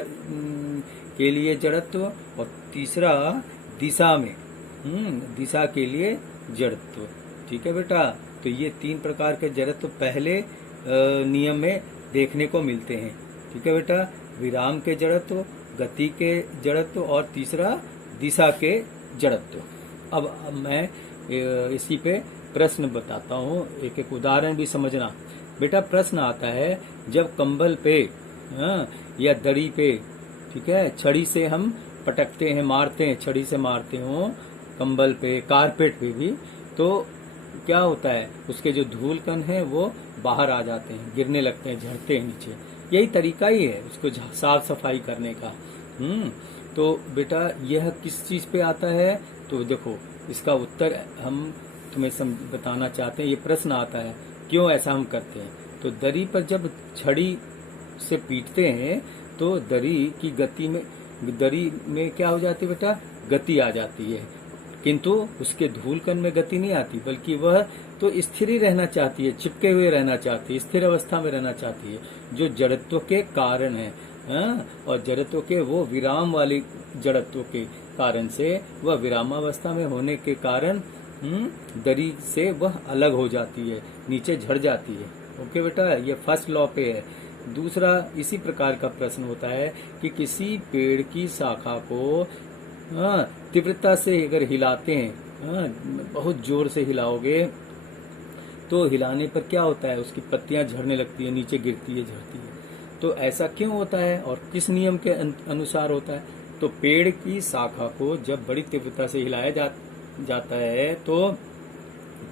के लिए जड़त्व और तीसरा दिशा में दिशा के लिए जड़त्व। ठीक है बेटा, तो ये 3 प्रकार के जड़त्व पहले नियम में देखने को मिलते हैं। ठीक है बेटा, विराम के जड़त्व, गति के जड़त्व और तीसरा दिशा के जड़त्व। अब मैं इसी पे प्रश्न बताता हूँ, एक एक उदाहरण भी समझना। बेटा प्रश्न आता है, जब कंबल पे या दरी पे, ठीक है, छड़ी से हम पटकते हैं, मारते हैं, छड़ी से मारते हो कंबल पे, कारपेट पे भी, तो क्या होता है, उसके जो धूल कण है वो बाहर आ जाते हैं, गिरने लगते हैं, झड़ते हैं नीचे। यही तरीका ही है उसको साफ सफाई करने का। तो बेटा यह किस चीज पे आता है, तो देखो इसका उत्तर हम तुम्हें बताना चाहते हैं। ये प्रश्न आता है क्यों ऐसा हम करते हैं। तो दरी पर जब छड़ी से पीटते हैं तो दरी की गति में, दरी में क्या हो जाती है बेटा, गति आ जाती है, किंतु उसके धूलकण में गति नहीं आती, बल्कि वह तो स्थिर ही रहना चाहती है, चिपके हुए रहना चाहती है, स्थिर अवस्था में रहना चाहती है, जो जड़त्व के कारण है। और जड़त्व के वो विराम वाली जड़त्व के कारण से, वह विरामावस्था में होने के कारण दरी से वह अलग हो जाती है, नीचे झड़ जाती है। ओके बेटा, ये फर्स्ट लॉ पे है। दूसरा इसी प्रकार का प्रश्न होता है कि किसी पेड़ की शाखा को तीव्रता से अगर हिलाते हैं, बहुत जोर से हिलाओगे तो हिलाने पर क्या होता है, उसकी पत्तियां झड़ने लगती है, नीचे गिरती है, झड़ती है। तो ऐसा क्यों होता है और किस नियम के अनुसार होता है। तो पेड़ की शाखा को जब बड़ी तीव्रता से हिलाया जाता है तो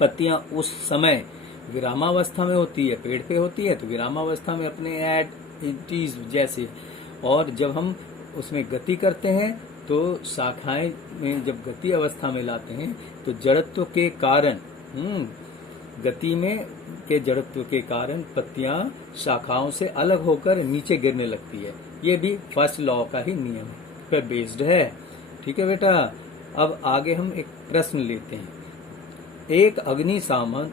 पत्तियां उस समय विरामावस्था में होती है, पेड़ पे होती है तो विरामावस्था में अपने एट जैसे, और जब हम उसमें गति करते हैं तो शाखाएं में जब गति अवस्था में लाते हैं तो जड़त्व के कारण, गति में के जड़त्व के कारण पत्तियां शाखाओं से अलग होकर नीचे गिरने लगती है। ये भी फर्स्ट लॉ का ही नियम पर बेस्ड है। ठीक है बेटा, अब आगे हम एक प्रश्न लेते हैं। एक अग्निशामक,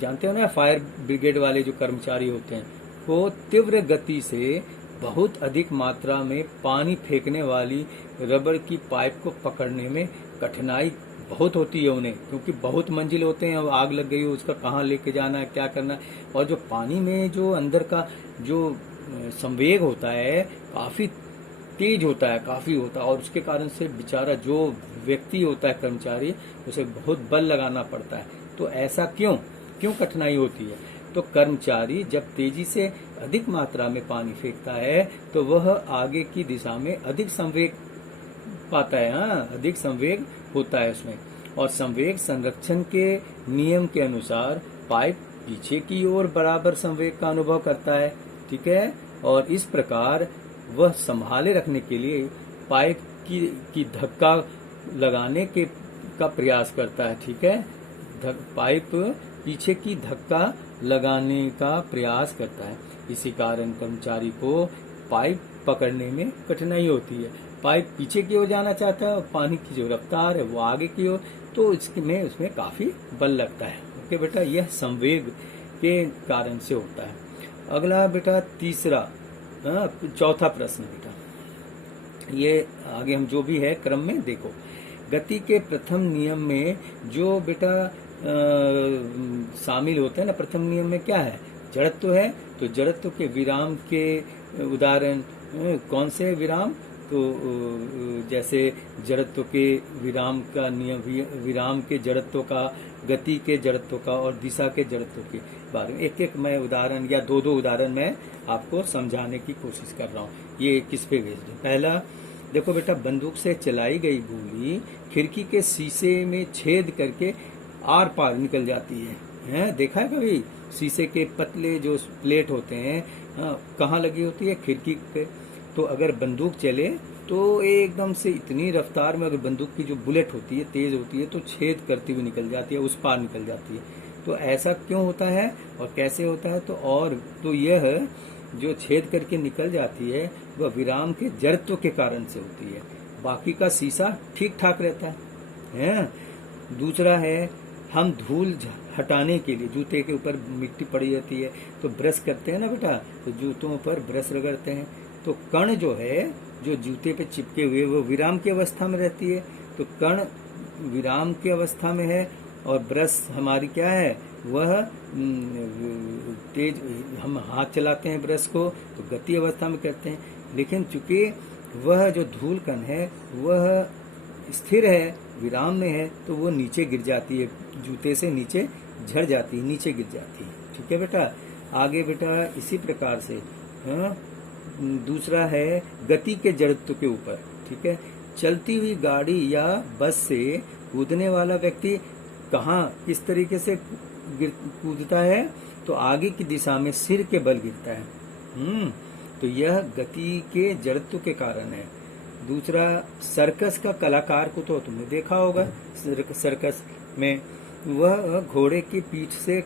जानते हो ना, फायर ब्रिगेड वाले जो कर्मचारी होते हैं, वो तीव्र गति से बहुत अधिक मात्रा में पानी फेंकने वाली रबड़ की पाइप को पकड़ने में कठिनाई बहुत होती है उन्हें, क्योंकि बहुत मंजिल होते हैं, अब आग लग गई हो, उसका कहाँ लेके जाना है, क्या करना है। और जो पानी में जो अंदर का जो संवेग होता है काफी तेज होता है, काफी होता है, और उसके कारण से बेचारा जो व्यक्ति होता है कर्मचारी, उसे बहुत बल लगाना पड़ता है। तो ऐसा क्यों कठिनाई होती है। तो कर्मचारी जब तेजी से अधिक मात्रा में पानी फेंकता है तो वह आगे की दिशा में अधिक संवेग पाता है, अधिक संवेग होता है उसमें। और संवेग संरक्षण के नियम के अनुसार पाइप पीछे की ओर बराबर संवेग का अनुभव करता है। ठीक है, और इस प्रकार वह संभाले रखने के लिए पाइप की धक्का लगाने का प्रयास करता है। ठीक है, पाइप पीछे की धक्का लगाने का प्रयास करता है। इसी कारण कर्मचारी को पाइप पकड़ने में कठिनाई होती है। पाइप पीछे की ओर जाना चाहता है और पानी की जो रफ्तार है वो आगे की ओर, तो उसमें काफी बल लगता है। ओके बेटा, यह संवेग के कारण से होता है। अगला बेटा तीसरा, चौथा प्रश्न बेटा, ये आगे हम जो भी है क्रम में देखो। गति के प्रथम नियम में जो बेटा शामिल होते हैं ना, प्रथम नियम में क्या है, जड़त्व है। तो जड़त्व के विराम के उदाहरण कौन से विराम, तो जैसे जड़त्व के विराम का नियम, विराम के जड़त्व का, गति के जड़त्व का और दिशा के जड़त्व के बारे में एक एक मैं उदाहरण या दो उदाहरण मैं आपको समझाने की कोशिश कर रहा हूँ। ये किस पे बेस्ड है। पहला देखो बेटा, बंदूक से चलाई गई गोली खिड़की के शीशे में छेद करके आर पार निकल जाती है। देखा है कभी, शीशे के पतले जो प्लेट होते हैं, कहाँ लगी होती है, खिड़की पे। तो अगर बंदूक चले तो एकदम से इतनी रफ्तार में, अगर बंदूक की जो बुलेट होती है तेज होती है, तो छेद करती हुई निकल जाती है, उस पार निकल जाती है। तो ऐसा क्यों होता है और कैसे होता है, तो यह जो छेद करके निकल जाती है वह विराम के जड़त्व के कारण से होती है। बाकी का शीशा ठीक ठाक रहता है। दूसरा है, हम धूल हटाने के लिए जूते के ऊपर मिट्टी पड़ी रहती है तो ब्रश करते हैं ना बेटा, तो जूतों पर ब्रश रगड़ते हैं, तो कण जो है, जो जूते पे चिपके हुए, वो विराम की अवस्था में रहती है। तो कण विराम की अवस्था में है, और ब्रश हमारी क्या है, वह तेज, हम हाथ चलाते हैं ब्रश को तो गति अवस्था में करते हैं। लेकिन चूंकि वह जो धूल कण है वह स्थिर है, विराम में है, तो वो नीचे गिर जाती है, जूते से नीचे झड़ जाती है, नीचे गिर जाती है। ठीक है बेटा। आगे बेटा इसी प्रकार से दूसरा है गति के जड़त्व के ऊपर। ठीक है। चलती हुई गाड़ी या बस से कूदने वाला व्यक्ति कहाँ किस तरीके से कूदता है, तो आगे की दिशा में सिर के बल गिरता है। तो यह गति के जड़त्व के कारण है। दूसरा, सर्कस का कलाकार को तो तुमने देखा होगा, सर्कस में वह घोड़े की पीठ से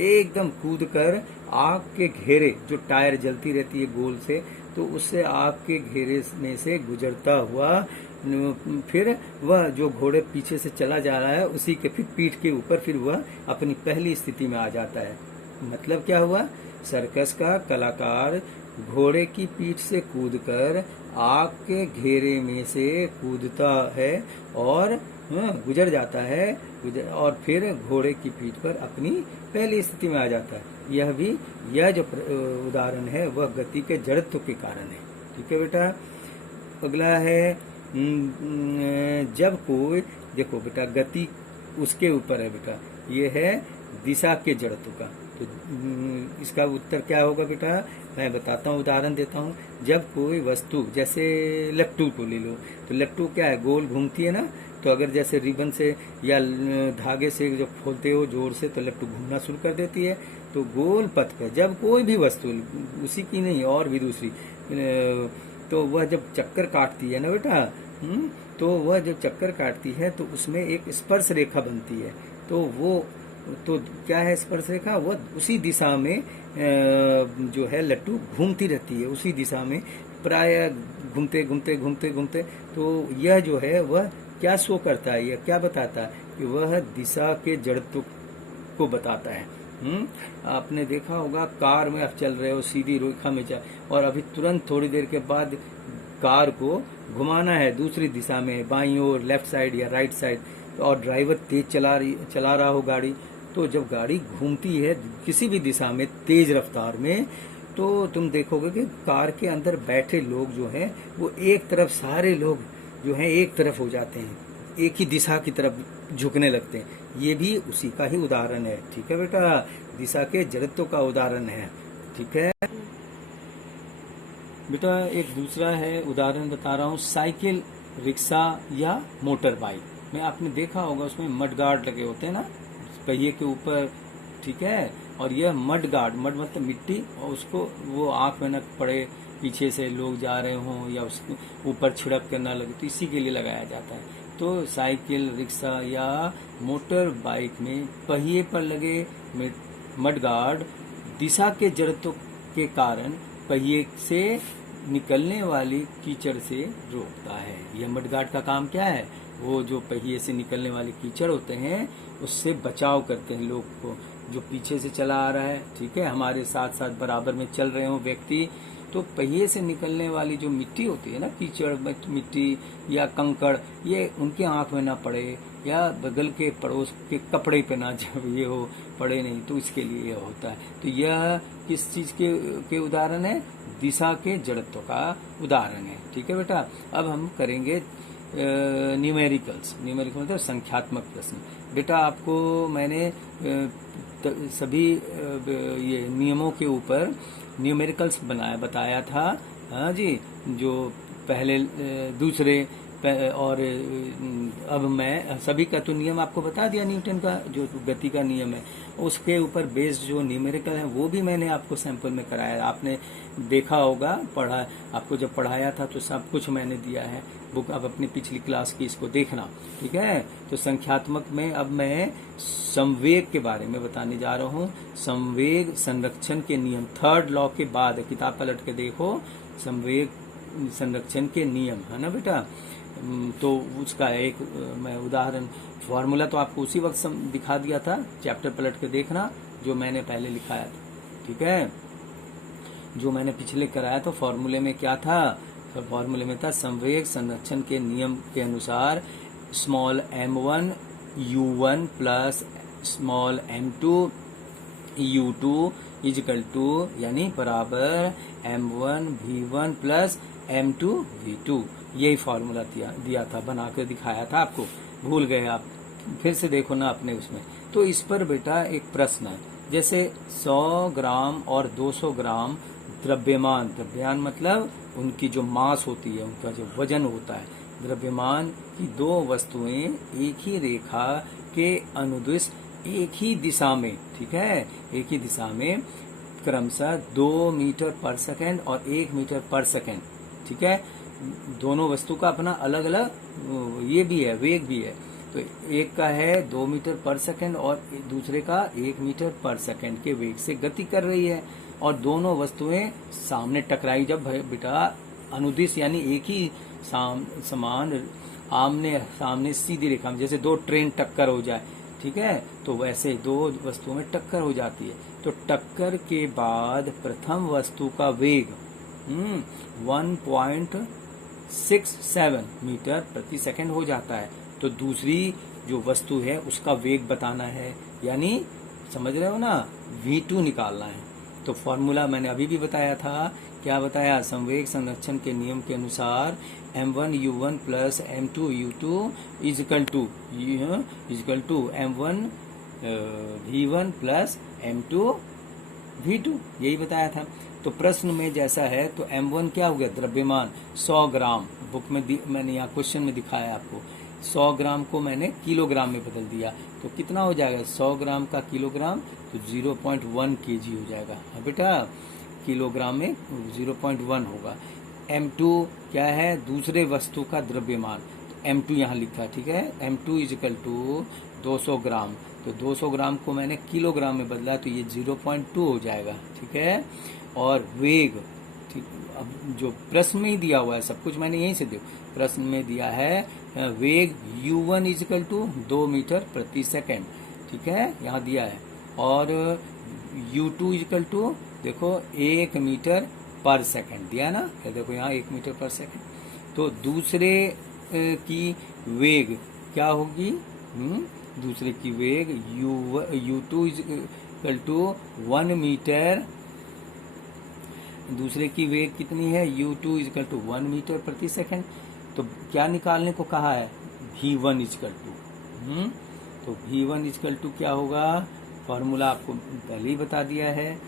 एकदम कूदकर आग के घेरे, जो टायर जलती रहती है गोल से, तो उससे आग के घेरे में से गुजरता हुआ, फिर वह जो घोड़े पीछे से चला जा रहा है उसी के फिर पीठ के ऊपर फिर वह अपनी पहली स्थिति में आ जाता है। मतलब क्या हुआ, सर्कस का कलाकार घोड़े की पीठ से कूदकर आग के घेरे में से कूदता है और गुजर जाता है, और फिर घोड़े की पीठ पर अपनी पहली स्थिति में आ जाता है। यह जो उदाहरण है वह गति के जड़त्व के कारण है। ठीक है बेटा। अगला है जब कोई, देखो बेटा गति उसके ऊपर है बेटा, ये है दिशा के जड़त्व का। तो इसका उत्तर क्या होगा बेटा, मैं बताता हूँ, उदाहरण देता हूँ। जब कोई वस्तु, जैसे लट्टू को ले लो, तो लट्टू क्या है, गोल घूमती है ना, तो अगर जैसे रिबन से या धागे से जब खोलते हो जोर से तो लट्टू घूमना शुरू कर देती है। तो गोल पथ पर जब कोई भी वस्तु, उसी की नहीं और भी दूसरी, तो वह जब चक्कर काटती है ना बेटा, तो वह जब चक्कर काटती है तो उसमें एक स्पर्श रेखा बनती है। तो वो तो क्या है स्पर्श रेखा, वह उसी दिशा में जो है लट्टू घूमती रहती है, उसी दिशा में प्राय घूमते घूमते घूमते घूमते। तो यह जो है वह क्या शो करता है, यह क्या बताता है कि वह दिशा के जड़त्व को बताता है। आपने देखा होगा कार में आप चल रहे हो, सीधी रेखा में चल, और अभी तुरंत थोड़ी देर के बाद कार को घुमाना है दूसरी दिशा में, बाईं ओर, लेफ्ट साइड या राइट साइड, और ड्राइवर तेज चला रहा हो गाड़ी, तो जब गाड़ी घूमती है किसी भी दिशा में तेज रफ्तार में, तो तुम देखोगे कि कार के अंदर बैठे लोग जो हैं वो एक तरफ, सारे लोग जो हैं एक तरफ हो जाते हैं, एक ही दिशा की तरफ झुकने लगते हैं। ये भी उसी का ही उदाहरण है। ठीक है बेटा, दिशा के जड़त्व का उदाहरण है। ठीक है बेटा। एक दूसरा है उदाहरण बता रहा हूँ, साइकिल, रिक्शा या मोटर बाइक में आपने देखा होगा उसमें मड गार्ड लगे होते हैं ना पहिए के ऊपर। ठीक है। और यह मड गार्ड, मड मतलब मिट्टी, और उसको वो आंख में न पड़े, पीछे से लोग जा रहे हों या उसके ऊपर छिड़क कर ना लगे, तो इसी के लिए लगाया जाता है। तो साइकिल, रिक्शा या मोटर बाइक में पहिए पर लगे मड गार्ड दिशा के जड़त्व के कारण पहिए से निकलने वाली कीचड़ से रोकता है। यह मड गार्ड का काम क्या है, वो जो पहिए से निकलने वाले कीचड़ होते हैं उससे बचाव करते हैं लोग को, जो पीछे से चला आ रहा है। ठीक है। हमारे साथ साथ बराबर में चल रहे हो व्यक्ति, तो पहिए से निकलने वाली जो मिट्टी होती है ना, कीचड़ मिट्टी या कंकड़, ये उनके आंख में ना पड़े या बगल के पड़ोस के कपड़े पे ना जब ये हो पड़े नहीं, तो इसके लिए यह होता है। तो यह किस चीज के उदाहरण है, दिशा के जड़त्व का उदाहरण है। ठीक है बेटा। अब हम करेंगे न्यूमेरिकल्स। न्यूमेरिकल मतलब संख्यात्मक प्रश्न। बेटा आपको मैंने सभी ये नियमों के ऊपर न्यूमेरिकल्स बताया था। हाँ जी, जो पहले, दूसरे, और अब मैं सभी का तो नियम आपको बता दिया, न्यूटन का जो गति का नियम है, उसके ऊपर बेस्ड जो न्यूमेरिकल है वो भी मैंने आपको सैंपल में कराया। आपने देखा होगा, पढ़ा, आपको जब पढ़ाया था तो सब कुछ मैंने दिया है बुक। अब अपनी पिछली क्लास की इसको देखना। ठीक है। तो संख्यात्मक में अब मैं संवेग के बारे में बताने जा रहा हूँ। संवेग संरक्षण के नियम, थर्ड लॉ के बाद, किताब पलट के देखो, संवेग संरक्षण के नियम है ना बेटा। तो उसका एक मैं उदाहरण, फॉर्मूला तो आपको उसी वक्त दिखा दिया था, चैप्टर पलट के देखना जो मैंने पहले लिखाया था। ठीक है। जो मैंने पिछले कराया तो फॉर्मूले में क्या था, तो फॉर्मूले में था संवेग संरक्षण के नियम के अनुसार small m1 u1 plus small m2 u2 is equal to यानी बराबर m1 v1 plus m2 v2। यही फॉर्मूला दिया था, बना कर दिखाया था आपको, भूल गए आप, फिर से देखो ना अपने उसमें। तो इस पर बेटा एक प्रश्न है, जैसे 100 ग्राम और 200 ग्राम द्रव्यमान मतलब उनकी जो मास होती है, उनका जो वजन होता है, द्रव्यमान की दो वस्तुएं एक ही रेखा के अनुदिश एक ही दिशा में, ठीक है, एक ही दिशा में क्रमशः 2 मीटर पर सेकेंड और 1 मीटर पर सेकेंड, ठीक है, दोनों वस्तु का अपना अलग अलग ये भी है, वेग भी है। तो एक का है 2 मीटर पर सेकेंड और दूसरे का 1 मीटर पर सेकेंड के वेग से गति कर रही है, और दोनों वस्तुएं सामने टकराई जब बेटा अनुदिश यानी एक ही समान आमने सामने सीधी रेखा में, जैसे दो ट्रेन टक्कर हो जाए, ठीक है, तो वैसे दो वस्तुओं में टक्कर हो जाती है। तो टक्कर के बाद प्रथम वस्तु का वेग 1.67 मीटर प्रति सेकंड हो जाता है, तो दूसरी जो वस्तु है उसका वेग बताना है, यानी समझ रहे हो ना, v2 निकालना है। तो फॉर्मूला मैंने अभी भी बताया था, क्या बताया, संवेग संरक्षण के नियम के अनुसार m1 u1 plus m2 u2 is equal to m1 v1 plus m2 v2, यही बताया था। तो प्रश्न में जैसा है, तो m1 क्या हो गया, द्रव्यमान 100 ग्राम, बुक में मैंने यहाँ क्वेश्चन में दिखाया आपको, 100 ग्राम को मैंने किलोग्राम में बदल दिया, तो कितना हो जाएगा, 100 ग्राम का किलोग्राम, तो 0.1 kg हो जाएगा। हाँ बेटा, किलोग्राम में 0.1 होगा। m2 क्या है, दूसरे वस्तु का द्रव्यमान, तो m2 यहाँ लिखा, ठीक है, m2 इजिकल टू 200 ग्राम, तो 200 ग्राम को मैंने किलोग्राम में बदला, तो ये 0.2 हो जाएगा, ठीक है। और वेग, ठीक, अब जो प्रश्न में ही दिया हुआ है, सब कुछ मैंने यहीं से दिया, प्रश्न में दिया है वेग u1 इजिकल टू 2 मीटर प्रति सेकेंड, ठीक है, यहाँ दिया है, और u2 इजिकल टू देखो 1 मीटर पर सेकेंड दिया ना, देखो यहाँ 1 मीटर पर सेकेंड। तो दूसरे की वेग क्या होगी, दूसरे की वेग u2 इजिकल टू 1 मीटर, दूसरे की वेग कितनी है, u2 इजिकल टू 1 मीटर प्रति सेकेंड। तो क्या निकालने को कहा है, v1 इजिकल टू, तो v1 इजिकल टू क्या होगा, फॉर्मूला आपको पहले ही बता दिया है,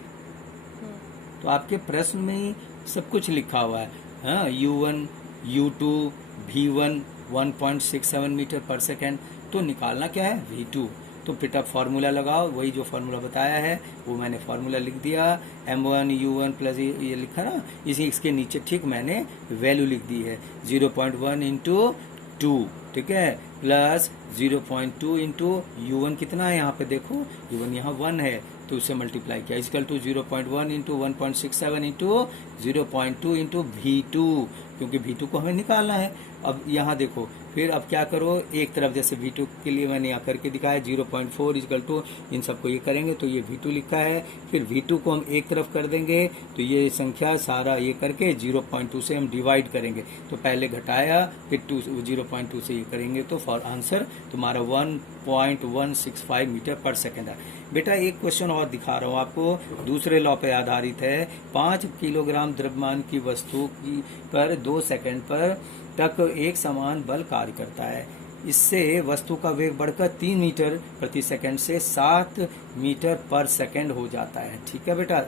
तो आपके प्रश्न में ही सब कुछ लिखा हुआ है, हाँ, u1 u2 v1 1.67 मीटर पर सेकेंड, तो निकालना क्या है, v2। तो बेटा फॉर्मूला लगाओ, वही जो फॉर्मूला बताया है वो मैंने फॉर्मूला लिख दिया, m1 u1 प्लस ये लिखा ना, इसी इसके नीचे ठीक मैंने वैल्यू लिख दी है, 0.1 इंटू 2, ठीक है, प्लस 0.2 इंटू u1 कितना है यहाँ पे देखो, u1 यहाँ 1 है, तो उससे मल्टीप्लाई किया, equal to 0.1 into 1.67 into 0.2 into v2, क्योंकि v2 को हमें निकालना है। अब यहाँ देखो, फिर अब क्या करो, एक तरफ जैसे v2 के लिए मैंने यहाँ करके दिखाया 0.4 इक्वल टू, इन सबको ये करेंगे तो ये v2 लिखा है, फिर v2 को हम एक तरफ कर देंगे तो ये संख्या सारा ये करके 0.2 से हम डिवाइड करेंगे, तो पहले घटाया फिर 0.2 से ये करेंगे, तो फॉर आंसर तुम्हारा 1.165 मीटर पर सेकेंड है। बेटा एक क्वेश्चन और दिखा रहा हूँ आपको, दूसरे लॉ पे आधारित है, 5 किलोग्राम द्रव्यमान की वस्तु की पर 2 सेकंड पर तक एक समान बल कार्य करता है, इससे वस्तु का वेग बढ़कर 3 मीटर प्रति सेकंड से 7 मीटर पर सेकंड हो जाता है, ठीक है बेटा,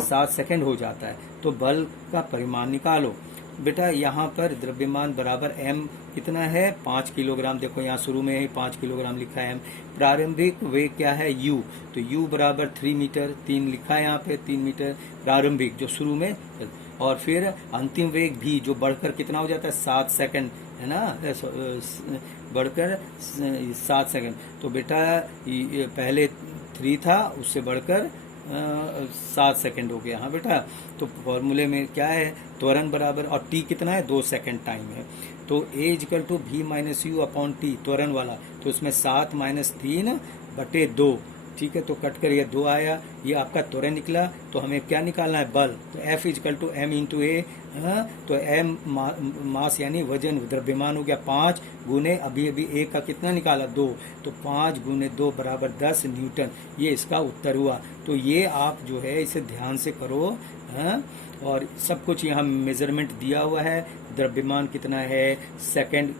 7 सेकंड हो जाता है, तो बल का परिमाण निकालो। बेटा यहाँ पर द्रव्यमान बराबर m कितना है, 5 किलोग्राम, देखो यहाँ शुरू में ही 5 किलोग्राम लिखा है m, प्रारंभिक वेग क्या है u, तो u बराबर 3 मीटर, 3 लिखा है यहाँ पे, 3 मीटर प्रारंभिक जो शुरू में, और फिर अंतिम वेग v जो बढ़कर कितना हो जाता है 7 सेकंड, है ना, बढ़कर 7 सेकंड, तो बेटा पहले 3 था उससे बढ़कर 7 सेकंड हो गया। हाँ बेटा, तो फॉर्मूले में क्या है, त्वरण बराबर, और t कितना है 2 सेकंड टाइम है, तो a equal to v minus u upon T, त्वरण वाला, तो उसमें 7 माइनस 3 बटे 2, ठीक है, तो कट कर ये 2 आया, ये आपका त्वरण निकला, तो हमें क्या निकालना है, बल। तो F equal to M into A, तो M मास यानी वजन, द्रव्यमान हो गया 5 गुने अभी अभी ए का कितना निकाला 2, तो 5 गुने 2 बराबर 10 न्यूटन, ये इसका उत्तर हुआ। तो ये आप जो है इसे ध्यान से करो, और सब कुछ यहाँ मेजरमेंट दिया हुआ है, द्रव्यमान कितना है, सेकंड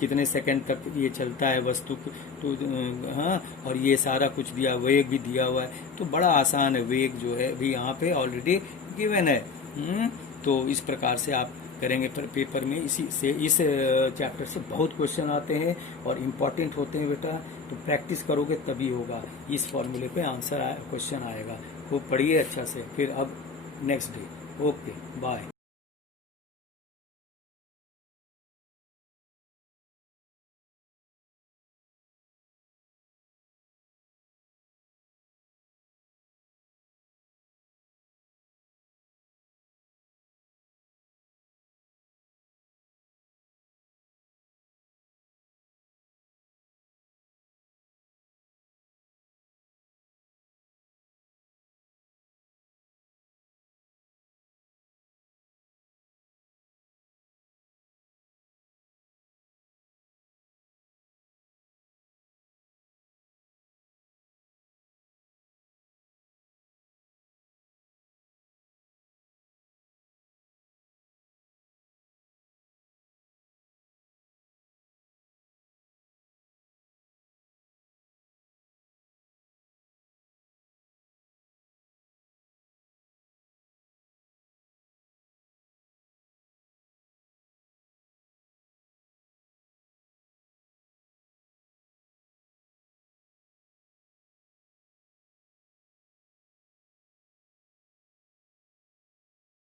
कितने सेकंड तक ये चलता है वस्तु, तो और ये सारा कुछ दिया, वेग भी दिया हुआ है, तो बड़ा आसान है, वेग जो है भी यहाँ पे ऑलरेडी गिवन है। तो इस प्रकार से आप करेंगे पेपर में, इसी से इस चैप्टर से बहुत क्वेश्चन आते हैं और इम्पॉर्टेंट होते हैं बेटा, तो प्रैक्टिस करोगे तभी होगा, इस फॉर्मूले पे आंसर क्वेश्चन आएगा। खूब पढ़िए अच्छा से, फिर अब नेक्स्ट डे। Okay, bye.